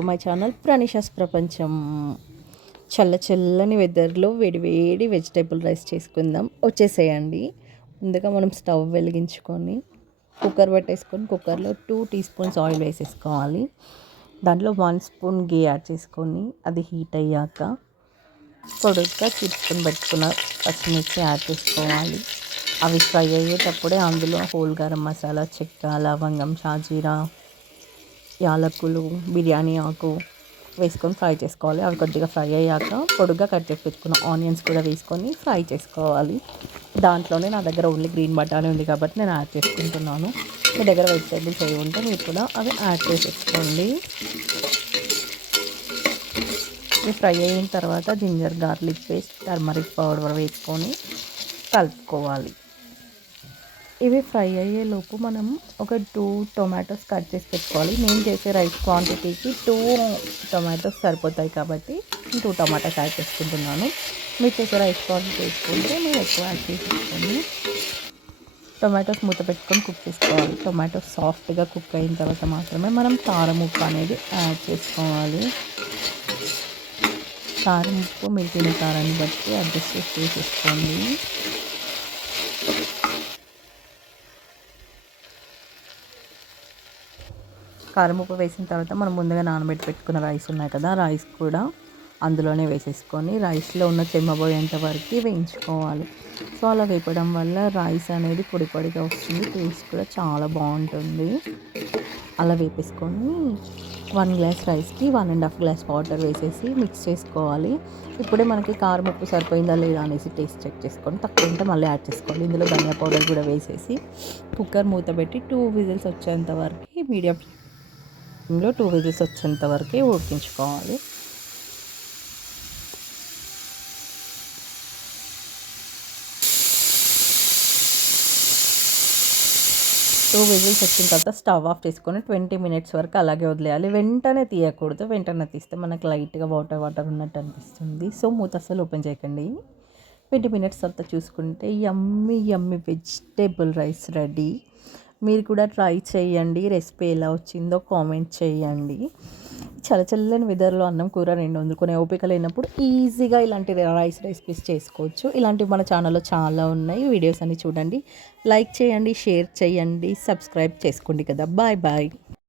To my channel ప్రణిషాస్ ప్రపంచం. చల్లని వెదర్లో వేడి వెజిటేబుల్ రైస్ చేసుకుందాం. వచ్చేసేయండి. ముందుగా మనం స్టవ్ వెలిగించుకొని కుక్కర్ పెట్టేసుకొని కుక్కర్లో 2 టీ స్పూన్స్ ఆయిల్ వేసేసుకోవాలి. దాంట్లో 1 స్పూన్ గీ యాడ్ చేసుకొని అది హీట్ అయ్యాక పొడుగ్గా చిప్పుకొని పెట్టుకున్న పచ్చిమిర్చి యాడ్ చేసుకోవాలి. అవి ఫ్రై అయ్యేటప్పుడే అందులో హోల్ గరం మసాలా, చెక్క, లవంగం, షాజీరా, యాలకులు, బిర్యానీ ఆకు వేసుకొని ఫ్రై చేసుకోవాలి. అవి కొద్దిగా ఫ్రై అయ్యాక పొడుగ్గా కట్ చేసి పెట్టుకున్న ఆనియన్స్ కూడా వేసుకొని ఫ్రై చేసుకోవాలి. దాంట్లోనే నా దగ్గర ఓన్లీ గ్రీన్ బఠానీ ఉంది కాబట్టి నేను యాడ్ చేసుకుంటున్నాను. మీ దగ్గర వెజిటేబుల్స్ ఏవి ఉంటే మీరు కూడా అవి యాడ్ చేసేసుకోండి. ఇవి ఫ్రై అయిన తర్వాత ginger garlic paste, turmeric powder వేసుకొని కలుపుకోవాలి. ఇవి ఫ్రై అయ్యేలోపు మనం ఒక 2 టొమాటోస్ కట్ చేసి పెట్టుకోవాలి. నేను చేసే రైస్ క్వాంటిటీకి 2 టొమాటోస్ సరిపోతాయి కాబట్టి 2 టొమాటోస్ యాడ్ చేసుకుంటున్నాను. మీరు చేసే రైస్ క్వాంటిటీ వేసుకుంటే మీరు ఎక్కువ యాడ్ చేసుకోండి. టొమాటోస్ మూత పెట్టుకొని కుక్ చేసుకోవాలి. టొమాటోస్ సాఫ్ట్గా కుక్ అయిన తర్వాత మాత్రమే మనం కారం ఉప్పు అనేది యాడ్ చేసుకోవాలి. కారం ఉప్పు మీరు తినే కారాన్ని బట్టి అడ్జస్ట్ చేసేసుకోండి. కారం ఉప్పు వేసిన తర్వాత మనం ముందుగా నానబెట్టి పెట్టుకున్న రైస్ ఉన్నాయి కదా, రైస్ కూడా అందులోనే వేసేసుకొని రైస్లో ఉన్న చెమ్మబోయేంత వరకు వేయించుకోవాలి. సో అలా వేపడం వల్ల రైస్ అనేది పొడిగా వస్తుంది, టేస్ట్ కూడా చాలా బాగుంటుంది. అలా వేపేసుకొని 1 గ్లాస్ రైస్కి 1.5 గ్లాస్ వాటర్ వేసేసి మిక్స్ చేసుకోవాలి. ఇప్పుడే మనకి కారం ఉప్పు సరిపోయిందా లేదా అనేసి టేస్ట్ చెక్ చేసుకొని తక్కువ ఉంటే మళ్ళీ యాడ్ చేసుకోవాలి. ఇందులో ధనియా పౌడర్ కూడా వేసేసి కుక్కర్ మూత పెట్టి 2 విజిల్స్ వచ్చేంత వరకు మీడియం ఫ్లేమ్లో 2 విజిల్స్ వచ్చేంత వరకు ఉడికించుకోవాలి. టూ విజిల్స్ వచ్చిన తర్వాత స్టవ్ ఆఫ్ చేసుకొని 20 మినిట్స్ వరకు అలాగే వదిలేయాలి. వెంటనే తీయకూడదు. వెంటనే తీస్తే మనకు లైట్గా వాటర్ ఉన్నట్టు అనిపిస్తుంది. సో మూత అసలు ఓపెన్ చేయకండి. 20 మినిట్స్ తర్వాత చూసుకుంటే యమ్మీ వెజిటేబుల్ రైస్ రెడీ. మీరు కూడా ట్రై చేయండి. రెసిపీ ఎలా వచ్చిందో కామెంట్ చేయండి. చల్లని వెదర్లో అన్నం కూర 2 వండుకునే ఓపిక లేనప్పుడు ఈజీగా ఇలాంటి రైస్ రెసిపీస్ చేసుకోవచ్చు. ఇలాంటివి మన ఛానల్లో చాలా ఉన్నాయి. వీడియోస్ అన్ని చూడండి, లైక్ చేయండి, షేర్ చేయండి, సబ్స్క్రైబ్ చేసుకోండి కదా. బాయ్.